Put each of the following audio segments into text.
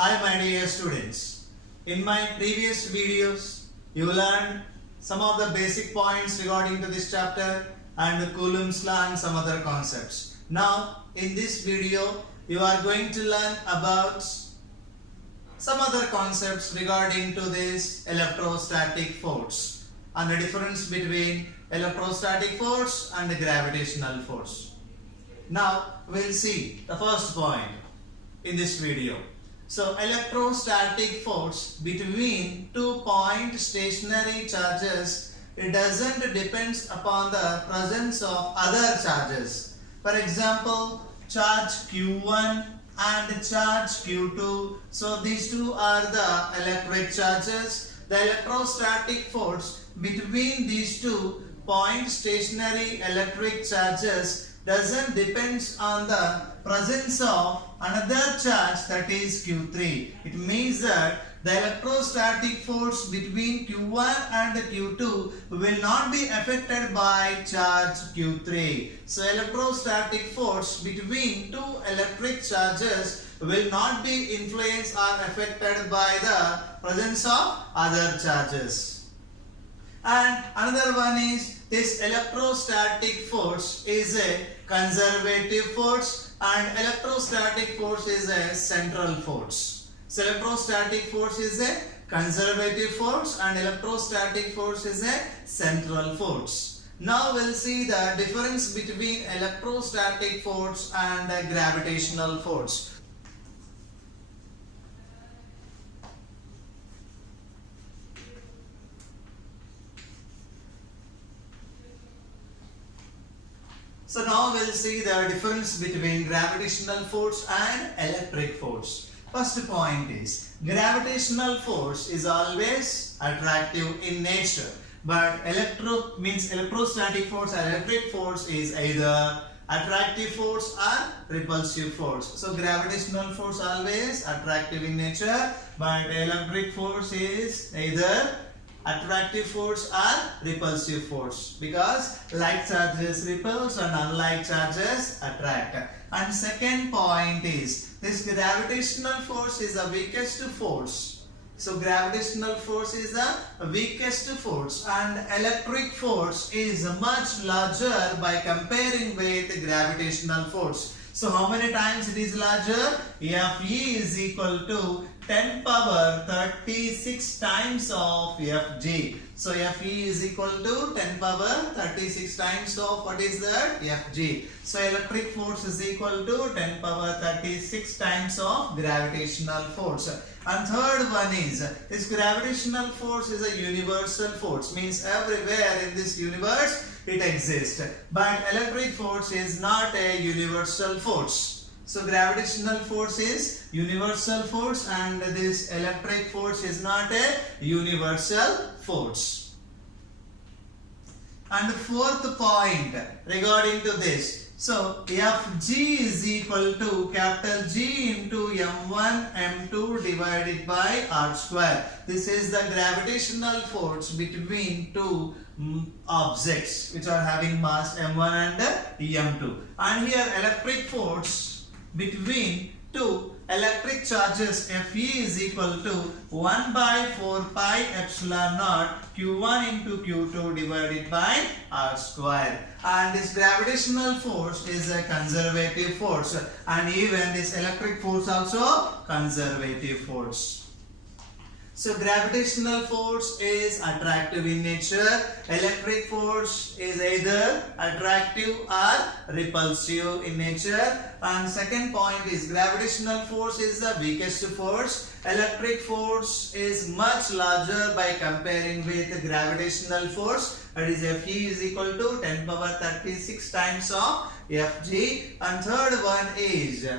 Hi my dear students. In my previous videos, you learned some of the basic points regarding to this chapter and Coulomb's law and some other concepts. Now, in this video, you are going to learn about some other concepts regarding to this electrostatic force and the difference between electrostatic force and the gravitational force. Now, we'll see the first point in this video. So, electrostatic force between two point stationary charges, it doesn't depend upon the presence of other charges. For example, charge Q1 and charge Q2. So, these two are the electric charges. The electrostatic force between these two point stationary electric charges doesn't depend on the presence of another charge, that is Q3. It means that the electrostatic force between Q1 and Q2 will not be affected by charge Q3. So electrostatic force between two electric charges will not be influenced or affected by the presence of other charges. And another one is this electrostatic force is a conservative force and electrostatic force is a central force. So electrostatic force is a conservative force and electrostatic force is a central force. Now we'll see the difference between electrostatic force and gravitational force. So now we'll see the difference between gravitational force and electric force. First point is, gravitational force is always attractive in nature, but electrostatic force or electric force is either attractive force or repulsive force. So gravitational force always attractive in nature, but electric force is either attractive force or repulsive force, because like charges repulse and unlike charges attract. And second point is, this gravitational force is the weakest force. So gravitational force is the weakest force and electric force is much larger by comparing with gravitational force. So how many times it is larger? Fe is equal to 10 power 36 times of Fg. So Fe is equal to 10 power 36 times of what is that? Fg. So electric force is equal to 10 power 36 times of gravitational force. And third one is, this gravitational force is a universal force, means everywhere in this universe it exists. But electric force is not a universal force. So gravitational force is universal force and this electric force is not a universal force. And the fourth point regarding to this, so Fg is equal to capital G into m1 m2 divided by r square. This is the gravitational force between two objects which are having mass m1 and m2. And here electric force between two electric charges Fe is equal to 1 by 4 pi epsilon naught Q1 into Q2 divided by R square. And this gravitational force is a conservative force and even this electric force also conservative force. So gravitational force is attractive in nature, electric force is either attractive or repulsive in nature. And second point is, gravitational force is the weakest force, electric force is much larger by comparing with gravitational force, that is Fe is equal to 10 power 36 times of Fg. And third one is,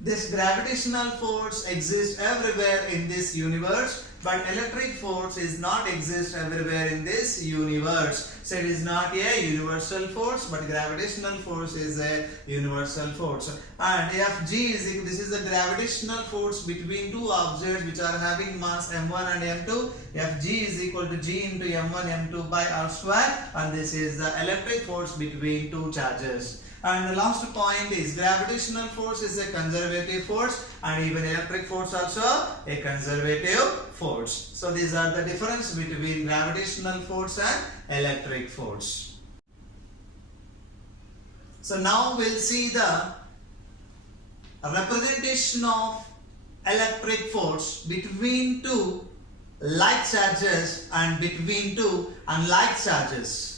this gravitational force exists everywhere in this universe but electric force is not exist everywhere in this universe. So it is not a universal force, but gravitational force is a universal force. And Fg is equal, this is the gravitational force between two objects which are having mass m1 and m2. Fg is equal to g into m1 m2 by r square, and this is the electric force between two charges. And the last point is gravitational force is a conservative force, and even electric force also a conservative force. So these are the difference between gravitational force and electric force. So now we'll see the representation of electric force between two like charges and between two unlike charges.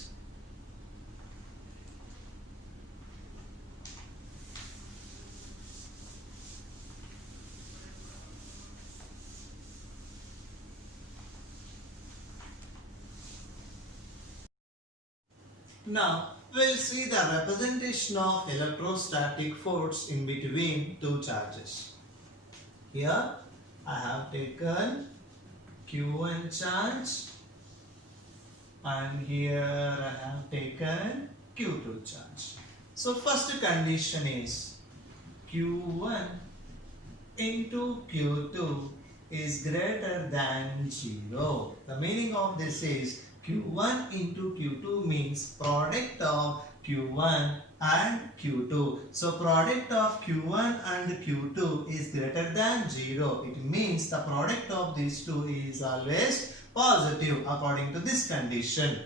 Now we'll see the representation of electrostatic force in between two charges. Here I have taken Q1 charge, and here I have taken Q2 charge. So first condition is Q1 into Q2 is greater than 0. The meaning of this is Q1 into Q2 means product of Q1 and Q2. So product of Q1 and Q2 is greater than 0. It means the product of these two is always positive according to this condition.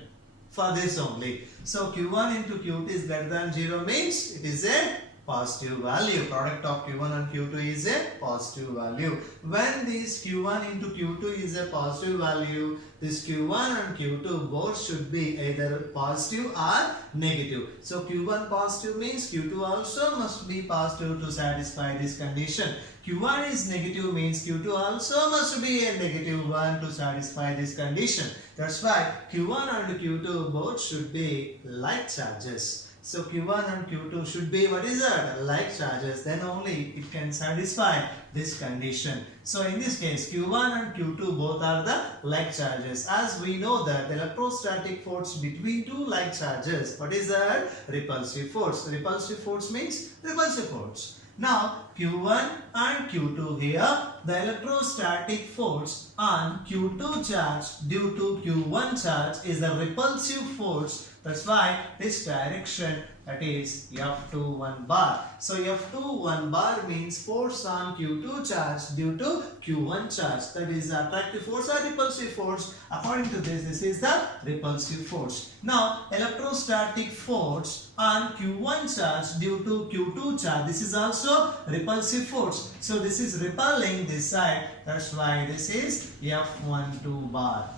For this only. So Q1 into Q2 is greater than 0 means it is a positive value. Product of Q1 and Q2 is a positive value. When this Q1 into Q2 is a positive value, this Q1 and Q2 both should be either positive or negative. So Q1 positive means Q2 also must be positive to satisfy this condition. Q1 is negative means Q2 also must be a negative one to satisfy this condition. That's why Q1 and Q2 both should be like charges. So Q1 and Q2 should be, what is that? Like charges. Then only it can satisfy this condition. So in this case, Q1 and Q2 both are the like charges. As we know that the electrostatic force between two like charges, what is that? Repulsive force. Repulsive force means repulsive force. Now Q1 and Q2 here, the electrostatic force on Q2 charge due to Q1 charge is the repulsive force. That's why this direction, that is F21 bar. So F21 bar means force on Q2 charge due to Q1 charge. That is attractive force or repulsive force. According to this is the repulsive force. Now electrostatic force on Q1 charge due to Q2 charge. This is also repulsive force. So this is repelling this side. That's why this is F12 bar.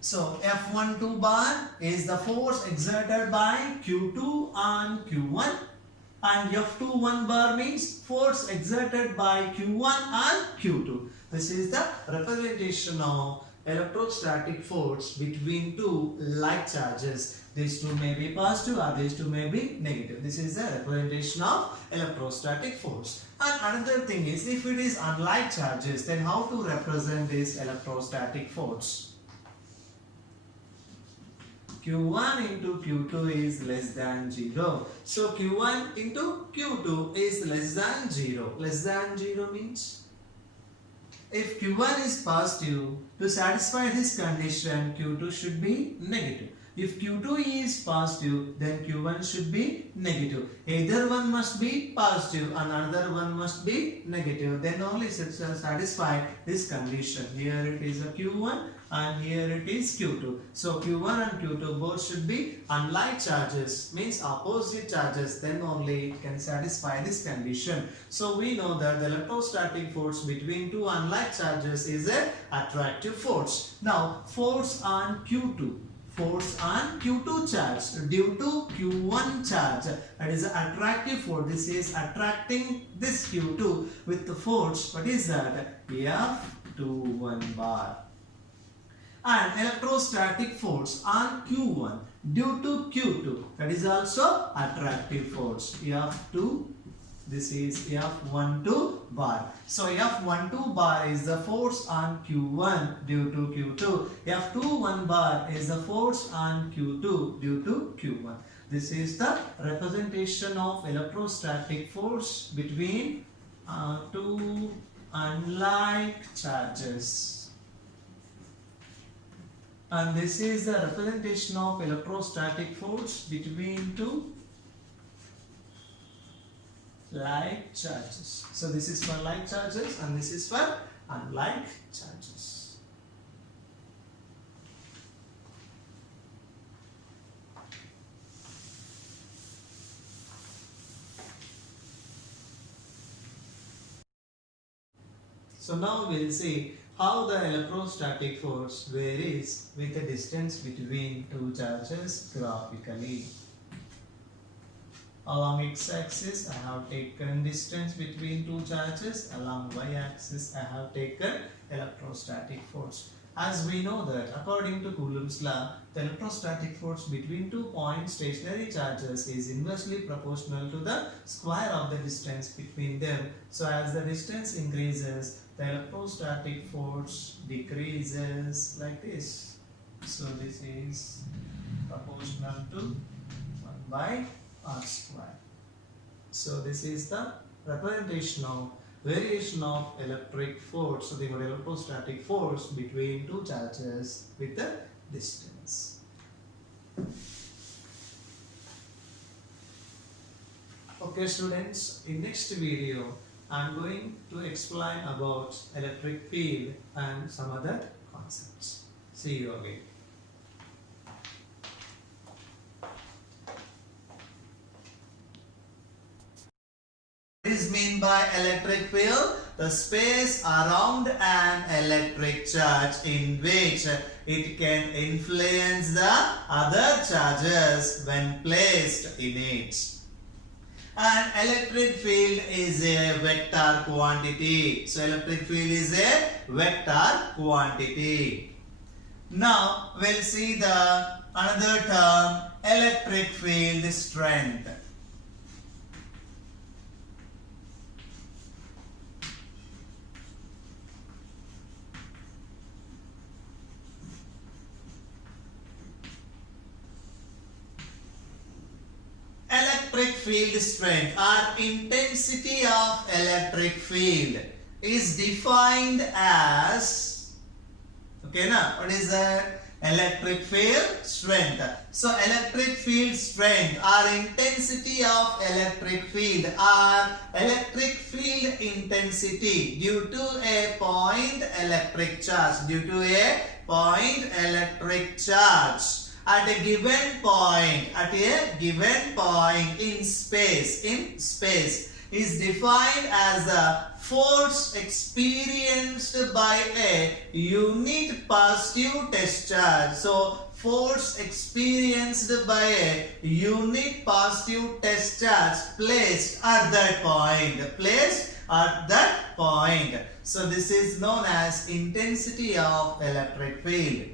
So F12 bar is the force exerted by Q2 on Q1, and F21 bar means force exerted by Q1 on Q2. This is the representation of electrostatic force between two like charges. These two may be positive or these two may be negative. This is the representation of electrostatic force. And another thing is, if it is unlike charges, then how to represent this electrostatic force? Q1 into Q2 is less than 0. So Q1 into Q2 is less than 0. Less than 0 means if Q1 is positive, to satisfy this condition, Q2 should be negative. If Q2 is positive, then Q1 should be negative. Either one must be positive and another one must be negative. Then only it shall satisfy this condition. Here it is a Q1 and here it is Q2. So Q1 and Q2 both should be unlike charges, means opposite charges. Then only it can satisfy this condition. So we know that the electrostatic force between two unlike charges is an attractive force. Now force on Q2. Force on Q2 charge due to Q1 charge, that is attractive force. This is attracting this Q2 with the force, what is that? F21 bar. And electrostatic force on Q1 due to Q2, that is also attractive force, F2 This is F12 bar. So F12 bar is the force on Q1 due to Q2. F21 bar is the force on Q2 due to Q1. This is the representation of electrostatic force between two unlike charges. And this is the representation of electrostatic force between two like charges. So this is for like charges and this is for unlike charges. So now we'll see how the electrostatic force varies with the distance between two charges graphically. Along x-axis I have taken distance between two charges, along y-axis I have taken electrostatic force. As we know that according to Coulomb's law, the electrostatic force between two point stationary charges is inversely proportional to the square of the distance between them. So as the distance increases, the electrostatic force decreases like this. So this is proportional to 1 by r square. So this is the representation of variation of electric force, so the electrostatic force between two charges with the distance. Okay students, in next video I am going to explain about electric field and some other concepts. See you again. What is meant by electric field? The space around an electric charge in which it can influence the other charges when placed in it. An electric field is a vector quantity. So electric field is a vector quantity. Now we'll see the another term, electric field strength. Electric field strength or intensity of electric field is defined as, okay na, what is that? Electric field strength. So electric field strength or intensity of electric field or electric field intensity due to a point electric charge, at a given point in space is defined as the force experienced by a unit positive test charge. So force experienced by a unit positive test charge placed at that point. So this is known as intensity of electric field.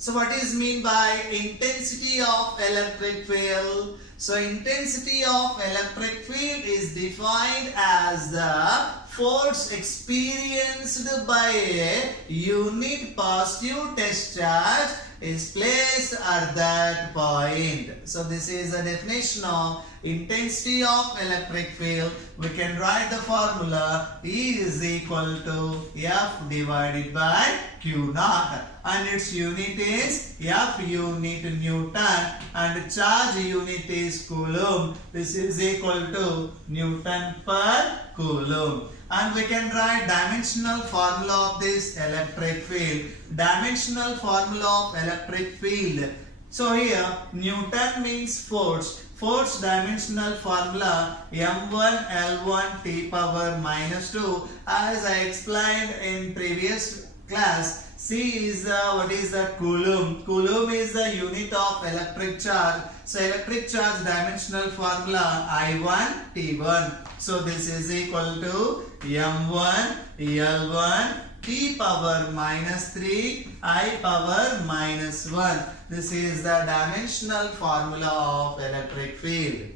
So what is mean by intensity of electric field? So intensity of electric field is defined as the force experienced by a unit positive test charge is placed at that point. So this is a definition of intensity of electric field. We can write the formula E is equal to F divided by Q naught, and its unit is F unit Newton and charge unit is Coulomb. This is equal to Newton per Coulomb. And we can write dimensional formula of this electric field. Dimensional formula of electric field. So here Newton means force. Force dimensional formula m1 L1 T power minus 2. As I explained in previous class, C is what is the Coulomb. Coulomb is the unit of electric charge. So electric charge dimensional formula I1 T1. So this is equal to m1 L1 T power minus 3 I power minus 1. This is the dimensional formula of electric field.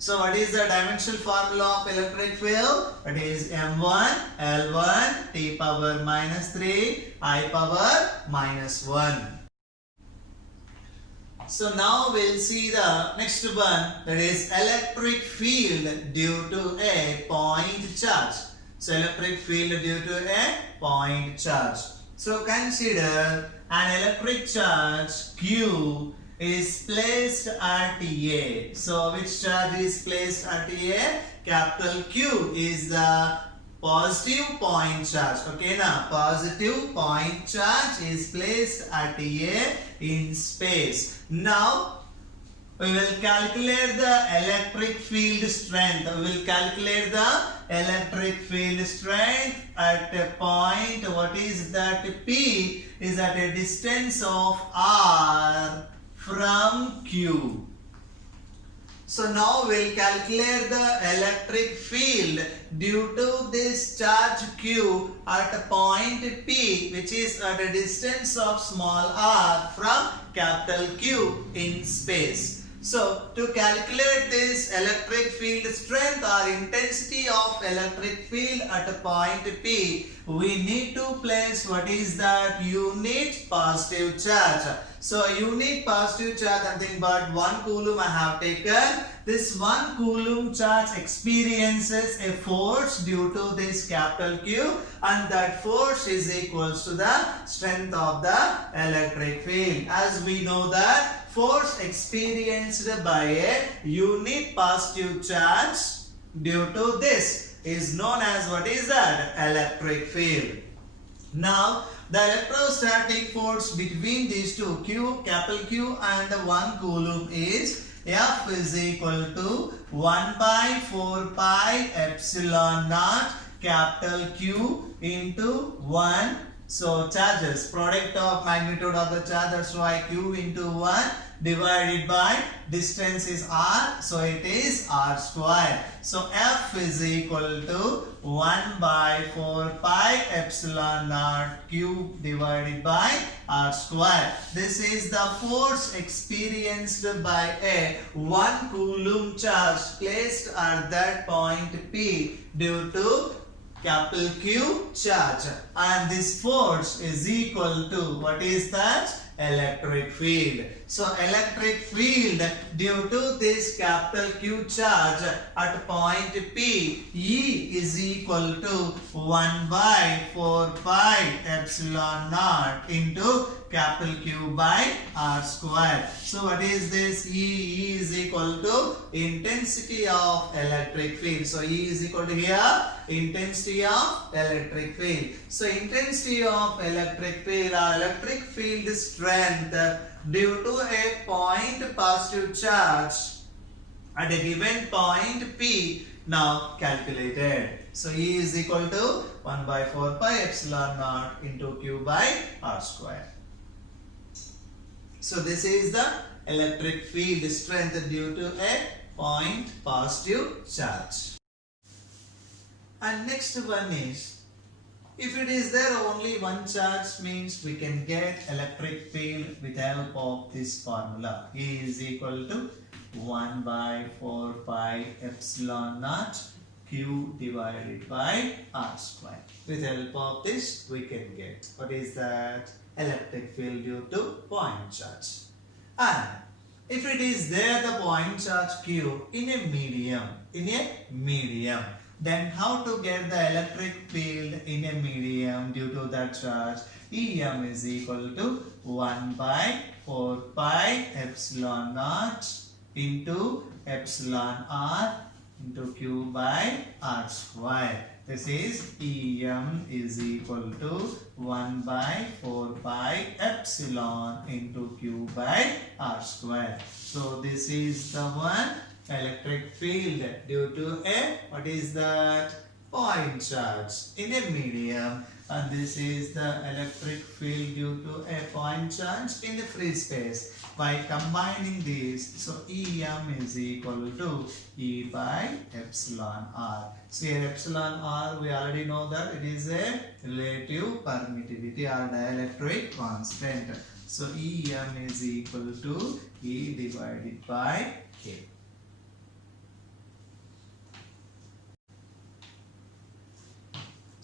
So what is the dimensional formula of electric field? It is m1 L1 T power minus 3 I power minus 1. So now we'll see the next one, that is electric field due to a point charge. So electric field due to a point charge. So consider an electric charge Q is placed at A. So which charge is placed at A? Capital Q is the positive point charge. Okay, now positive point charge is placed at A in space. Now we will calculate the electric field strength. We will calculate the electric field strength at a point. What is that? P is at a distance of R from Q. So now we'll calculate the electric field due to this charge Q at a point P, which is at a distance of small r from capital Q in space. So to calculate this electric field strength or intensity of electric field at a point P, we need to place what is that unit positive charge. So unit positive charge, nothing but 1 coulomb I have taken. This 1 coulomb charge experiences a force due to this capital Q, and that force is equals to the strength of the electric field. As we know that force experienced by a unit positive charge due to this is known as what is that? Electric field. Now the electrostatic force between these two, Q, capital Q and 1 coulomb is F is equal to 1 by 4 pi epsilon naught capital Q into 1. So charges, product of magnitude of the charge, that's why Q into 1 divided by distance is R, so it is R square. So F is equal to 1 by 4 pi epsilon naught Q divided by R square. This is the force experienced by a 1 coulomb charge placed at that point P due to capital Q charge, and this force is equal to what is that? Electric field. So electric field due to this capital Q charge at point P, E is equal to 1 by 4 pi epsilon naught into capital Q by R square. So what is this? E is equal to intensity of electric field. So E is equal to here intensity of electric field. So intensity of electric field or electric field strength due to a point positive charge at a given point P now calculated. So E is equal to 1 by 4 pi epsilon naught into Q by R square. So this is the electric field strength due to a point positive charge. And next one is, if it is there only one charge, means we can get electric field with help of this formula. E is equal to 1 by 4 pi epsilon naught Q divided by R square. With help of this we can get what is that? Electric field due to point charge. And if it is there the point charge Q in a medium, then how to get the electric field in a medium due to that charge? Em is equal to 1 by 4 pi epsilon naught into epsilon r into Q by R square. This is Em is equal to 1 by 4 pi epsilon into Q by R square. So this is the one electric field due to a, what is that? Point charge in a medium, and this is the electric field due to a point charge in the free space. By combining these, so Em is equal to E by epsilon r. So here epsilon r, we already know that it is a relative permittivity or dielectric constant. So Em is equal to E divided by K.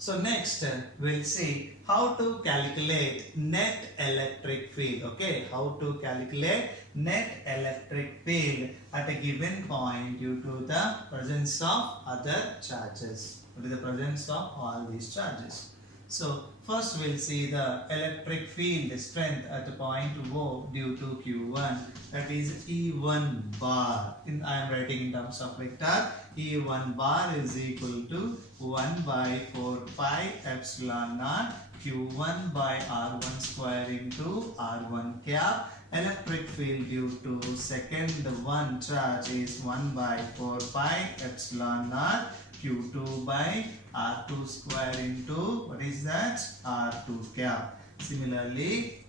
So next we'll see how to calculate net electric field. Okay, how to calculate net electric field at a given point due to the presence of other charges, due to the presence of all these charges. So first we'll see the electric field strength at a point O due to Q1, that is E1 bar. I am writing in terms of vector. E1 bar is equal to 1 by 4 pi epsilon naught Q1 by R1 square into R1 cap. Electric field due to second one charge is 1 by 4 pi epsilon naught Q2 by R2 square into, what is that? R2 cap. Similarly,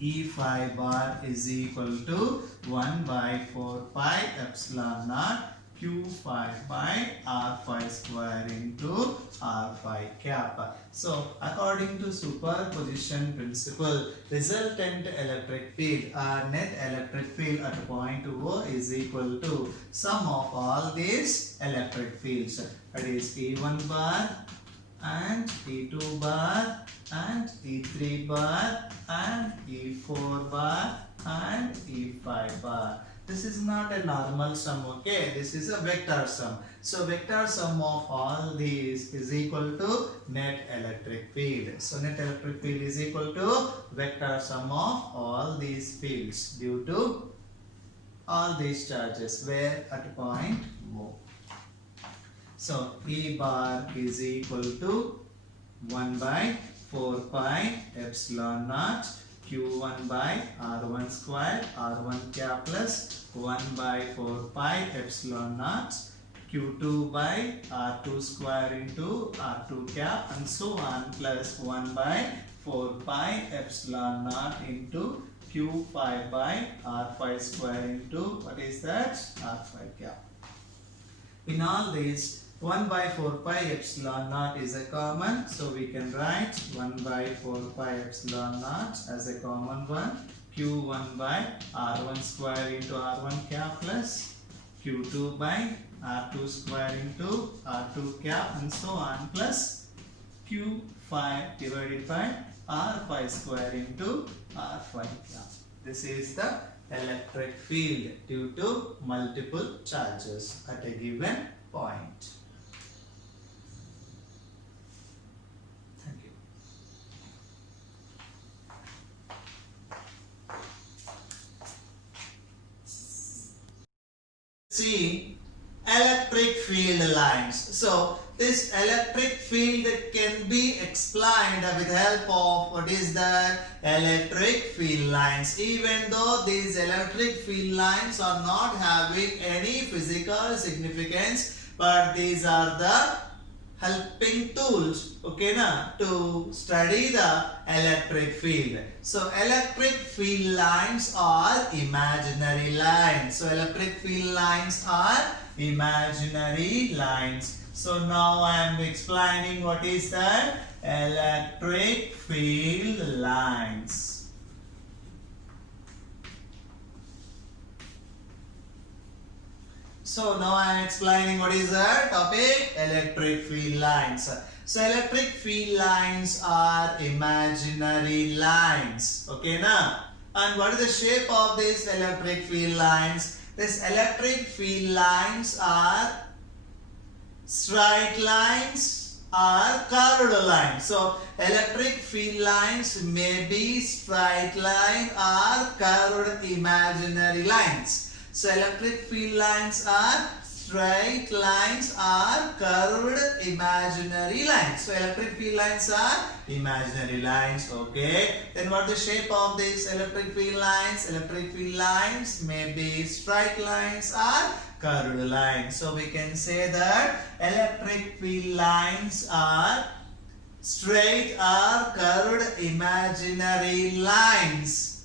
E5 bar is equal to 1 by 4 pi epsilon naught Q5 by R5 square into R5 cap. So, according to superposition principle, resultant electric field or net electric field at point O is equal to sum of all these electric fields. That is E1 bar and E2 bar and E3 bar and E4 bar and E5 bar. This is not a normal sum, okay? This is a vector sum. So vector sum of all these is equal to net electric field. So net electric field is equal to vector sum of all these fields due to all these charges where at point O. So E bar is equal to 1 by 4 pi epsilon naught Q1 by R1 square R1 cap plus 1 by 4 pi epsilon naught Q2 by R2 square into R2 cap and so on plus 1 by 4 pi epsilon naught into Q5 by R5 square into, what is that? R5 cap. In all these, 1 by 4 pi epsilon naught is a common, so we can write 1 by 4 pi epsilon naught as a common one. Q1 by R1 square into R1 cap plus Q2 by R2 square into R2 cap and so on plus Q5 divided by R5 square into R5 cap. This is the electric field due to multiple charges at a given point. See electric field lines. So this electric field can be explained with help of, what is that? Electric field lines. Even though these electric field lines are not having any physical significance, but these are the helping tools, okay na, to study the electric field. So electric field lines are imaginary lines. So electric field lines are imaginary lines. So now I am explaining what is that? Electric field lines. So now I am explaining what is the topic? Electric field lines. So electric field lines are imaginary lines. Okay na? And what is the shape of these electric field lines? These electric field lines are straight lines or curved lines. So electric field lines may be straight line or curved imaginary lines. So electric field lines are straight lines or curved imaginary lines. So electric field lines are imaginary lines. Okay. Then what is the shape of these electric field lines? Electric field lines may be straight lines or curved lines. So we can say that electric field lines are straight or curved imaginary lines.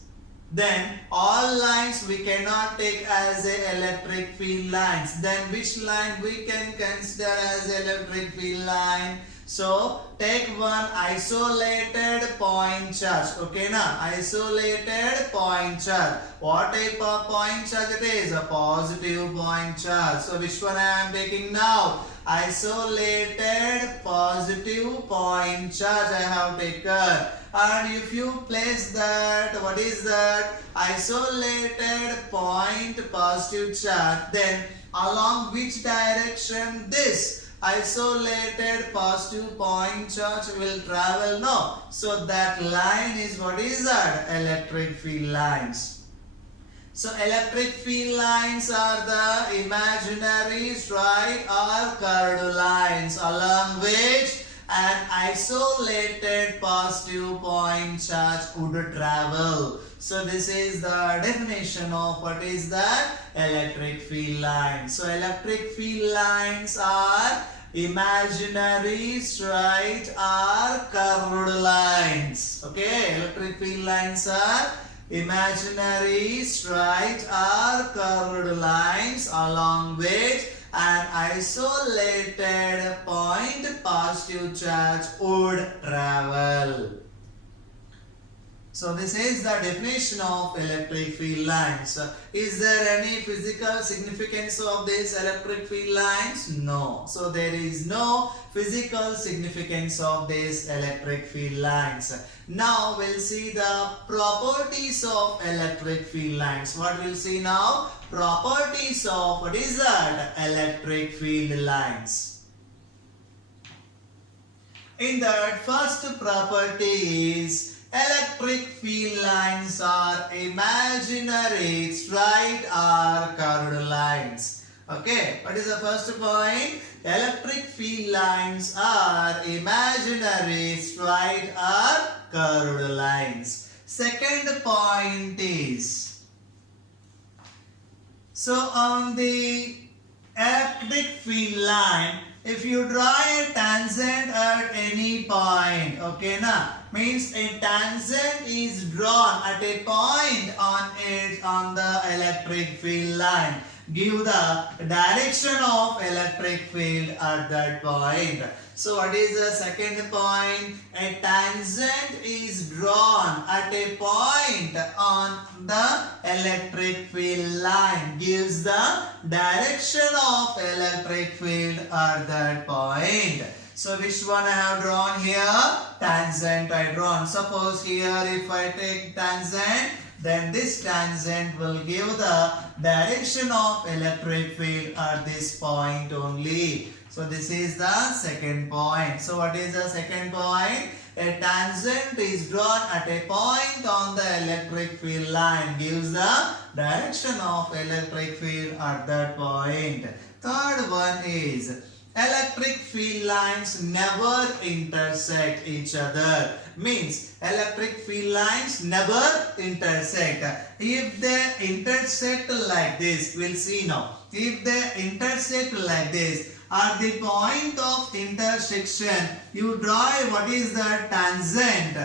Then all lines we cannot take as a electric field lines. Then which line we can consider as electric field line? So take one isolated point charge. Okay, na? Isolated point charge. What type of point charge it is? A positive point charge. So which one I am taking now? Isolated positive point charge I have taken. And if you place that, what is that? Isolated point positive charge, then along which direction this isolated positive point charge will travel? No. So that line is, what is that? Electric field lines. So electric field lines are the imaginary straight or curved lines along which an isolated positive point charge would travel. So this is the definition of what is that? Electric field lines. So electric field lines are imaginary straight or curved lines. Okay, electric field lines are imaginary straight or curved lines along which an isolated point positive charge would travel. So this is the definition of electric field lines. Is there any physical significance of these electric field lines? No. So there is no physical significance of these electric field lines. Now we'll see the properties of electric field lines. What we'll see now? Properties of, what is that? Electric field lines. In that, first property is electric field lines are imaginary straight or curved lines. Okay, what is the first point? Electric field lines are imaginary straight or curved lines. Second point is, so on the electric field line, if you draw a tangent at any point, okay na, means a tangent is drawn at a point on the electric field line. Give the direction of electric field at that point. So what is the second point? A tangent is drawn at a point on the electric field line. Gives the direction of electric field at that point. So which one I have drawn here? Tangent I drawn. Suppose here if I take tangent, then this tangent will give the direction of electric field at this point only. So this is the second point. So what is the second point? A tangent is drawn at a point on the electric field line. Gives the direction of electric field at that point. Third one is, electric field lines never intersect each other. Means electric field lines never intersect. If they intersect like this, we'll see now. If they intersect like this, at the point of intersection, you draw what is the tangent.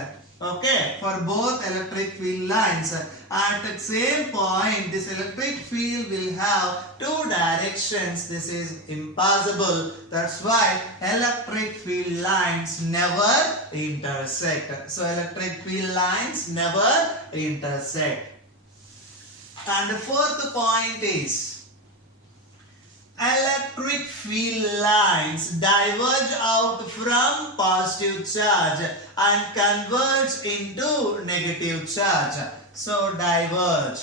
Okay, for both electric field lines. At the same point, this electric field will have two directions. This is impossible. That's why electric field lines never intersect. So electric field lines never intersect. And the fourth point is, electric field lines diverge out from positive charge and converge into negative charge. So diverge.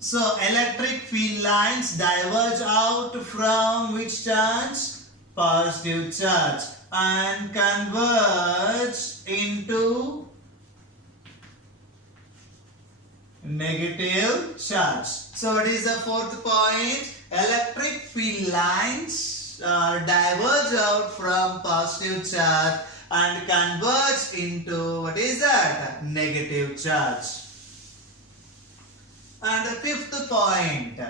So electric field lines diverge out from which charge? Positive charge, and converge into negative charge. So what is the fourth point? Electric field lines diverge out from positive charge and converge into, what is that? Negative charge. And the fifth point.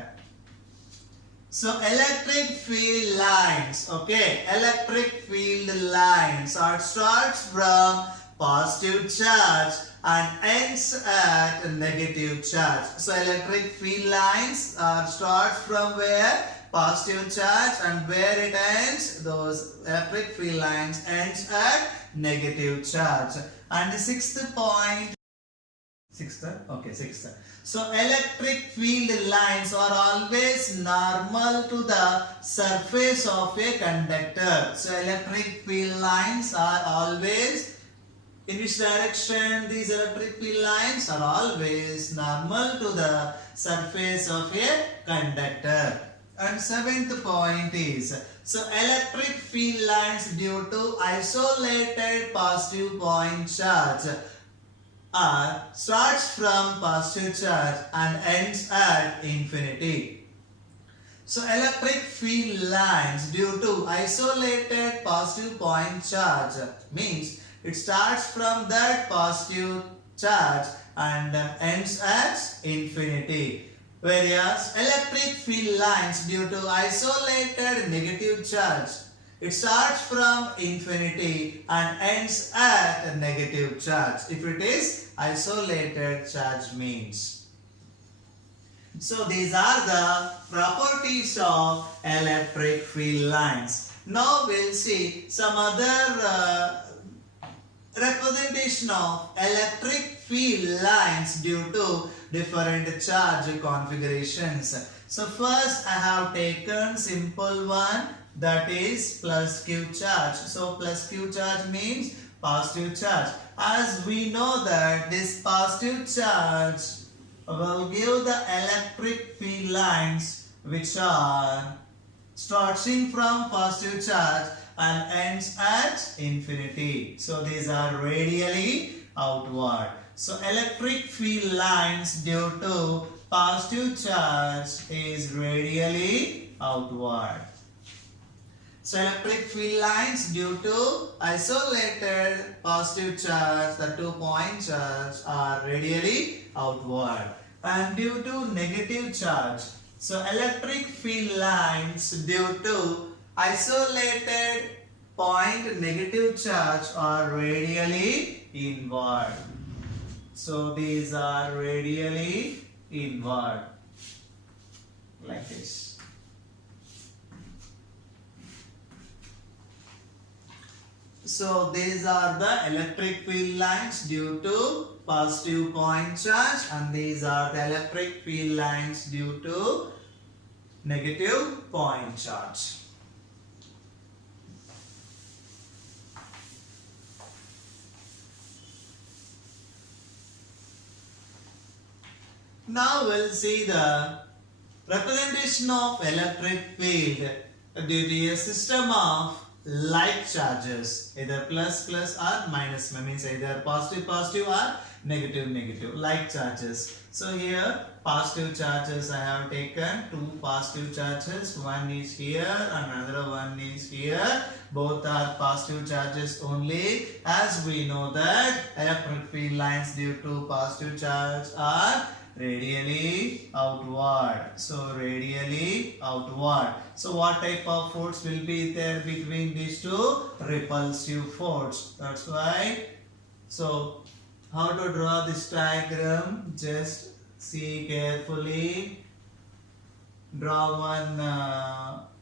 So electric field lines, okay, electric field lines starts from positive charge and ends at negative charge. So electric field lines starts from where? positive charge, and where it ends, those electric field lines ends at negative charge. And the sixth point, sixth. So electric field lines are always normal to the surface of a conductor. So electric field lines are always, in which direction these electric field lines are always normal to the surface of a conductor. And seventh point is, so electric field lines due to isolated positive point charge starts from positive charge and ends at infinity. So electric field lines due to isolated positive point charge means it starts from that positive charge and ends at infinity. Whereas electric field lines due to isolated negative charge, it starts from infinity and ends at a negative charge if it is isolated charge means. So these are the properties of electric field lines. Now we'll see some other representation of electric field lines due to different charge configurations. So first I have taken simple one, that is plus Q charge. So plus Q charge means positive charge. As we know that this positive charge will give the electric field lines which are starting from positive charge and ends at infinity. So these are radially outward. So electric field lines due to positive charge is radially outward. So electric field lines due to isolated positive charge, the 2-point charge, are radially outward. And due to negative charge, so electric field lines due to isolated point negative charge are radially inward. So these are radially inward, like this. So these are the electric field lines due to positive point charge, and these are the electric field lines due to negative point charge. Now we'll see the representation of electric field due to a system of like charges, either plus or minus, means either positive or negative, like charges. So here positive charges I have taken, two positive charges, one is here and another one is here. Both are positive charges only, as we know that electric field lines due to positive charge are radially outward. So radially outward. So what type of force will be there between these two? Repulsive force. That's why. So how to draw this diagram? Just see carefully. Draw one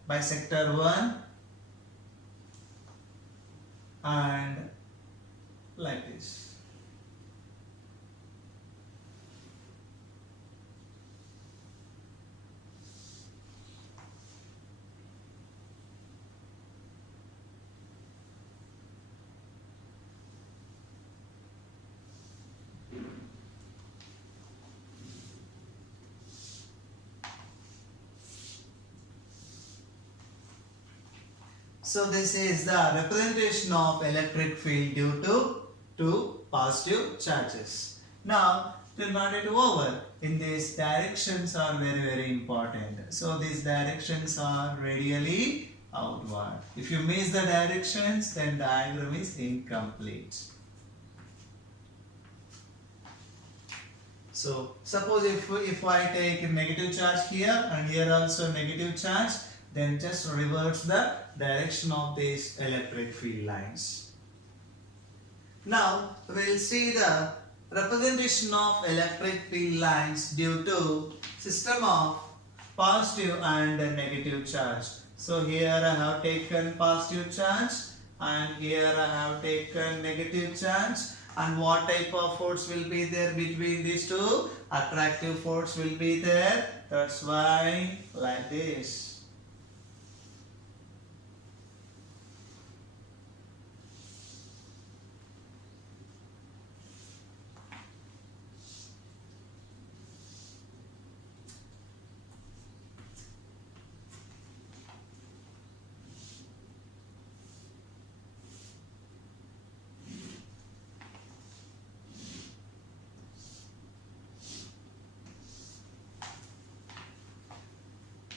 bisector 1 and like this. So this is the representation of electric field due to two positive charges. Now, till not it over, in these directions are very important. So these directions are radially outward. If you miss the directions, then diagram is incomplete. So suppose if I take a negative charge here and here also negative charge, then just reverse the direction of these electric field lines. Now we'll see the representation of electric field lines due to system of positive and negative charge. So here I have taken positive charge and here I have taken negative charge. And what type of force will be there between these two? Attractive force will be there. That's why like this.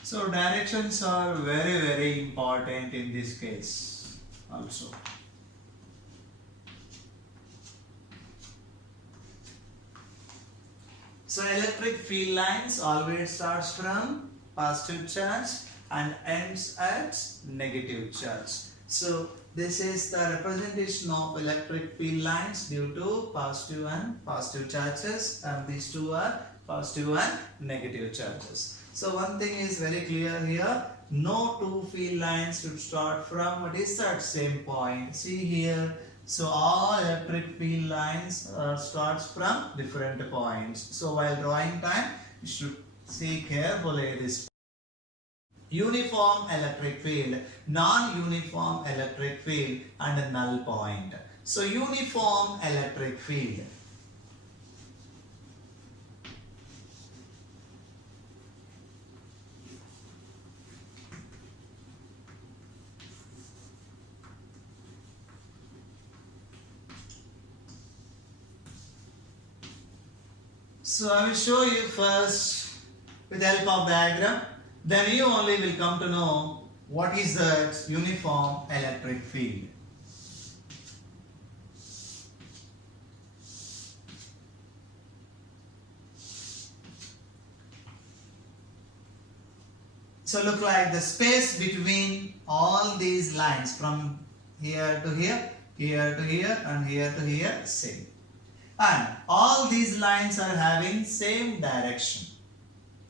So directions are very important in this case also. So electric field lines always starts from positive charge and ends at negative charge. So this is the representation of electric field lines due to positive and positive charges, and these two are positive and negative charges. So one thing is very clear here, no two field lines should start from what is that same point. See here, so all electric field lines starts from different points. So while drawing time, you should see carefully this. Uniform electric field, non-uniform electric field and a null point. So uniform electric field. So I will show you first with the help of diagram. Then you only will come to know what is that uniform electric field. So look like the space between all these lines from here to here, here to here and here to here, same. And all these lines are having same direction.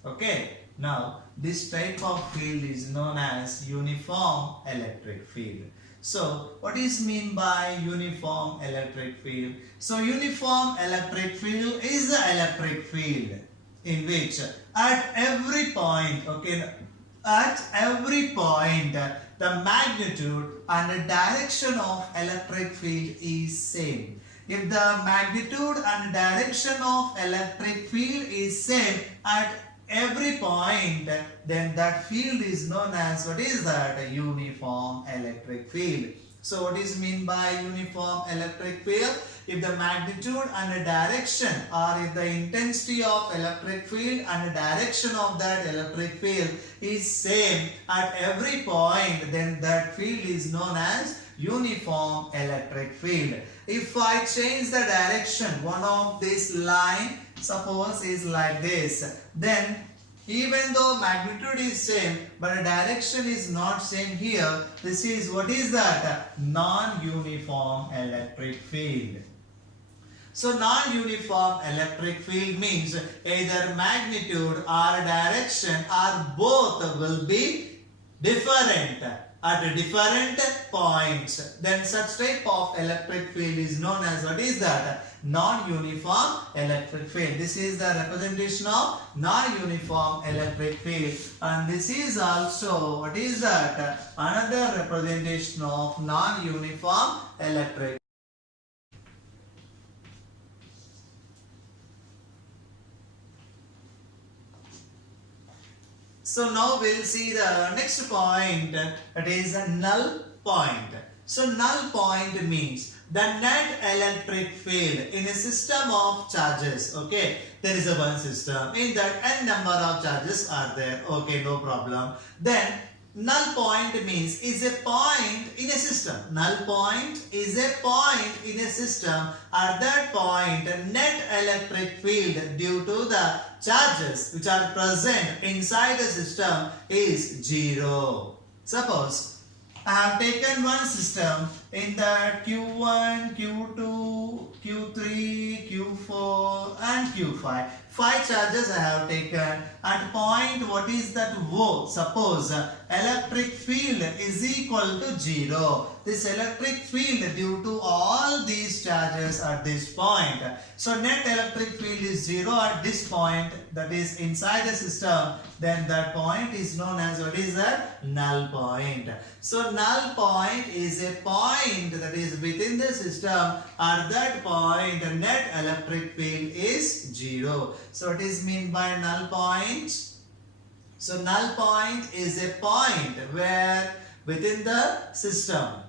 Okay. Now this type of field is known as uniform electric field. So what is mean by uniform electric field? So uniform electric field is the electric field in which at every point, okay, at every point the magnitude and the direction of electric field is same. If the magnitude and direction of electric field is same at every point, then that field is known as, what is that? A uniform electric field. So what is mean by uniform electric field? If the magnitude and the direction, or if the intensity of electric field and the direction of that electric field is same at every point, then that field is known as uniform electric field. If I change the direction, one of this line suppose is like this, then even though magnitude is same but the direction is not same here, this is, what is that? Non-uniform electric field. So non-uniform electric field means either magnitude or direction or both will be different at different points. Then such type of electric field is known as, what is that? Non-uniform electric field. This is the representation of non-uniform electric field, and this is also, what is that? Another representation of non-uniform electric. So now we'll see the next point, that is a null point. So null point means the net electric field in a system of charges. Okay, there is a one system, in that n number of charges are there. Okay, no problem. Then null point means is a point in a system. Null point is a point in a system. At that point, net electric field due to the charges which are present inside the system is 0. Suppose I have taken one system in that Q1, Q2, Q3, Q4 and Q5. 5 charges I have taken. At point, what is that O? Suppose electric field is equal to 0. This electric field due to all these charges at this point. So net electric field is 0 at this point, that is inside the system. Then that point is known as, what is that? Null point. So null point is a point that is within the system. At that point, the net electric field is 0. So what is mean by null point? So null point is a point where within the system,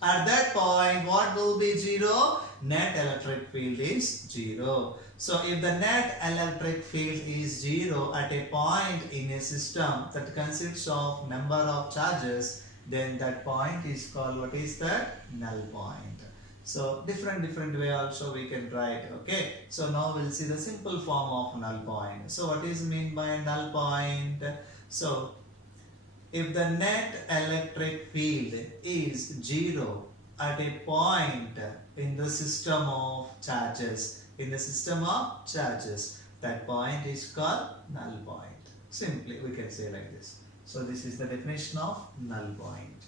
at that point, what will be 0? Net electric field is 0. So if the net electric field is 0 at a point in a system that consists of number of charges, then that point is called, what is that? Null point. So different way also we can write. Okay. So now we'll see the simple form of null point. So what is mean by null point? So if the net electric field is 0 at a point in the system of charges, that point is called null point. Simply we can say like this. So this is the definition of null point.